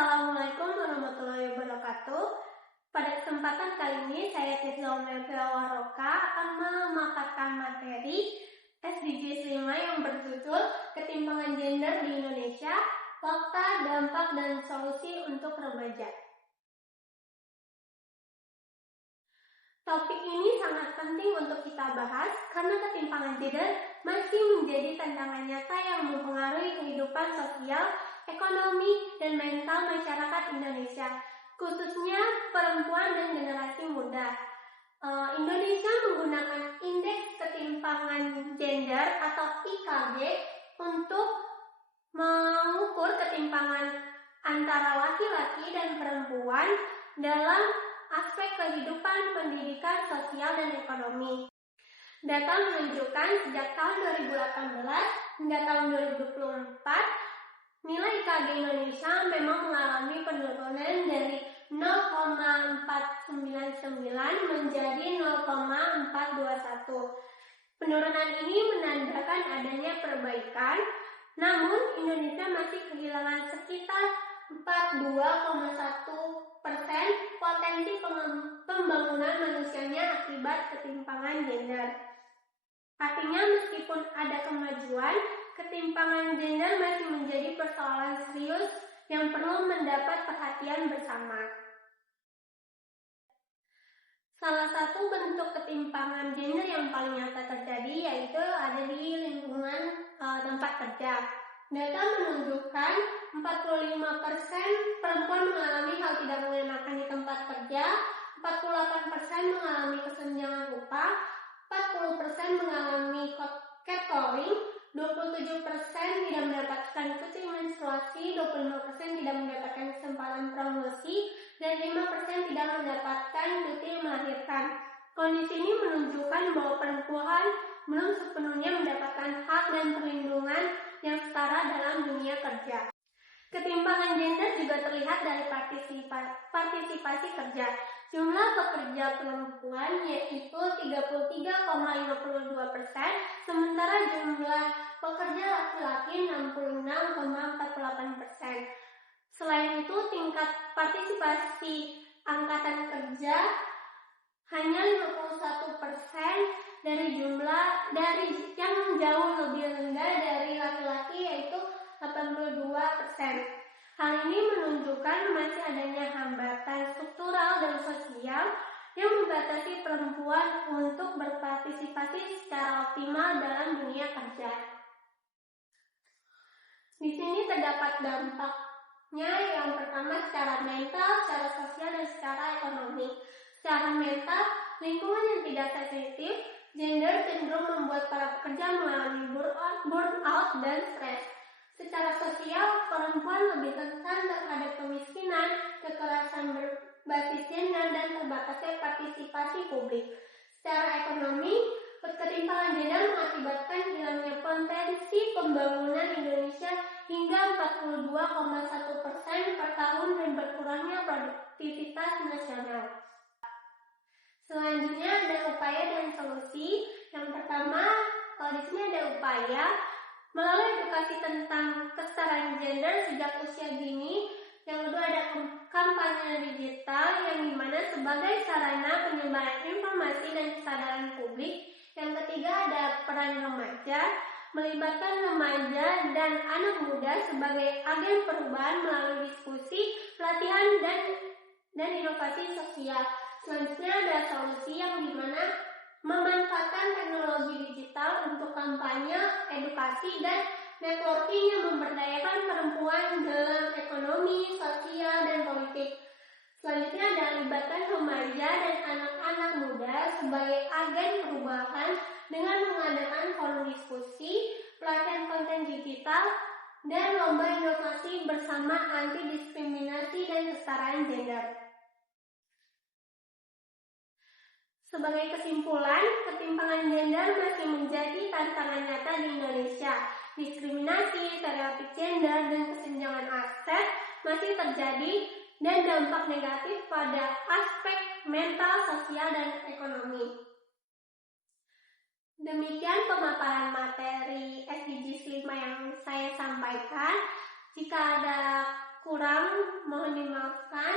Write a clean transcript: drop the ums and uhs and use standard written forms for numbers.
Assalamualaikum warahmatullahi wabarakatuh. Pada kesempatan kali ini saya Tirza Umelvia Waroka akan memaparkan materi SDGs 5 yang berjudul Ketimpangan Gender di Indonesia, Fakta, Dampak, dan Solusi untuk Remaja. Topik ini sangat penting untuk kita bahas karena ketimpangan gender masih menjadi tantangan nyata yang mempengaruhi kehidupan sosial, ekonomi, dan mental masyarakat Indonesia, khususnya perempuan dan generasi muda. Indonesia menggunakan Indeks Ketimpangan Gender atau IKG untuk mengukur ketimpangan antara laki-laki dan perempuan dalam aspek kehidupan, pendidikan, sosial, dan ekonomi. Data menunjukkan sejak tahun 2018 hingga tahun 2024, nilai IKG Indonesia memang mengalami penurunan dari 0,499 menjadi 0,421. Penurunan ini menandakan adanya perbaikan, namun Indonesia masih kehilangan sekitar 42,1% potensi pembangunan manusianya akibat ketimpangan gender. Artinya meskipun ada kemajuan, ketimpangan gender masih menjadi persoalan serius yang perlu mendapat perhatian bersama. Salah satu bentuk ketimpangan gender yang paling nyata terjadi yaitu ada di lingkungan tempat kerja. Data menunjukkan 45% perempuan mengalami hal tidak mengenakan di tempat kerja, 48% mengalami kesenjangan upah, 40% mengalami catcalling, 27% tidak mendapatkan cuti menstruasi, 25% tidak mendapatkan kesempatan promosi, dan 5% tidak mendapatkan cuti melahirkan. Kondisi ini menunjukkan bahwa perempuan belum sepenuhnya mendapatkan hak dan perlindungan yang setara dalam dunia kerja. Ketimpangan gender juga terlihat dari partisipasi kerja. Jumlah pekerja perempuan yaitu 33,52%, sementara jumlah pekerja laki-laki 66,48%. Selain itu, tingkat partisipasi angkatan kerja hanya 51% dari yang jauh lebih rendah dari laki-laki yaitu 82%. Hal ini menunjukkan masih adanya hambatan struktural dan sosial yang membatasi perempuan untuk berpartisipasi secara optimal dalam dunia kerja. Di sini terdapat dampaknya, yang pertama secara mental, secara sosial, dan secara ekonomi. Secara mental, lingkungan yang tidak sensitif gender cenderung membuat para pekerja mengalami burnout dan stres. Secara sosial, perempuan lebih rentan terhadap kemiskinan, kekerasan berbasis gender, dan terbatasnya partisipasi publik. Secara ekonomi, ketimpangan gender mengakibatkan hilangnya potensi pembangunan Indonesia hingga 42,1% per tahun dan berkurangnya produktivitas nasional. Selanjutnya ada upaya dan solusi. Yang pertama, di sini ada upaya melalui edukasi tentang kesetaraan gender sejak usia dini. Yang kedua ada kampanye digital yang dimana sebagai sarana penyebaran informasi dan kesadaran publik. Yang ketiga ada peran remaja, melibatkan remaja dan anak muda sebagai agen perubahan melalui diskusi, pelatihan, dan inovasi sosial. Selanjutnya ada solusi yang dimana memanfaatkan teknologi digital untuk kampanye, edukasi, dan networking yang memberdayakan perempuan dalam ekonomi, sosial, dan politik. Selanjutnya ada libatkan remaja dan anak-anak muda sebagai agen perubahan dengan mengadakan forum diskusi, pelatihan konten digital, dan lomba inovasi bersama anti diskriminasi dan kesetaraan gender. Sebagai kesimpulan, ketimpangan gender masih menjadi tantangan nyata di Indonesia. Diskriminasi, stereotip gender, dan kesenjangan akses masih terjadi dan dampak negatif pada aspek mental, sosial, dan ekonomi. Demikian pemaparan materi SDGs 5 yang saya sampaikan. Jika ada kurang mohon dimaafkan.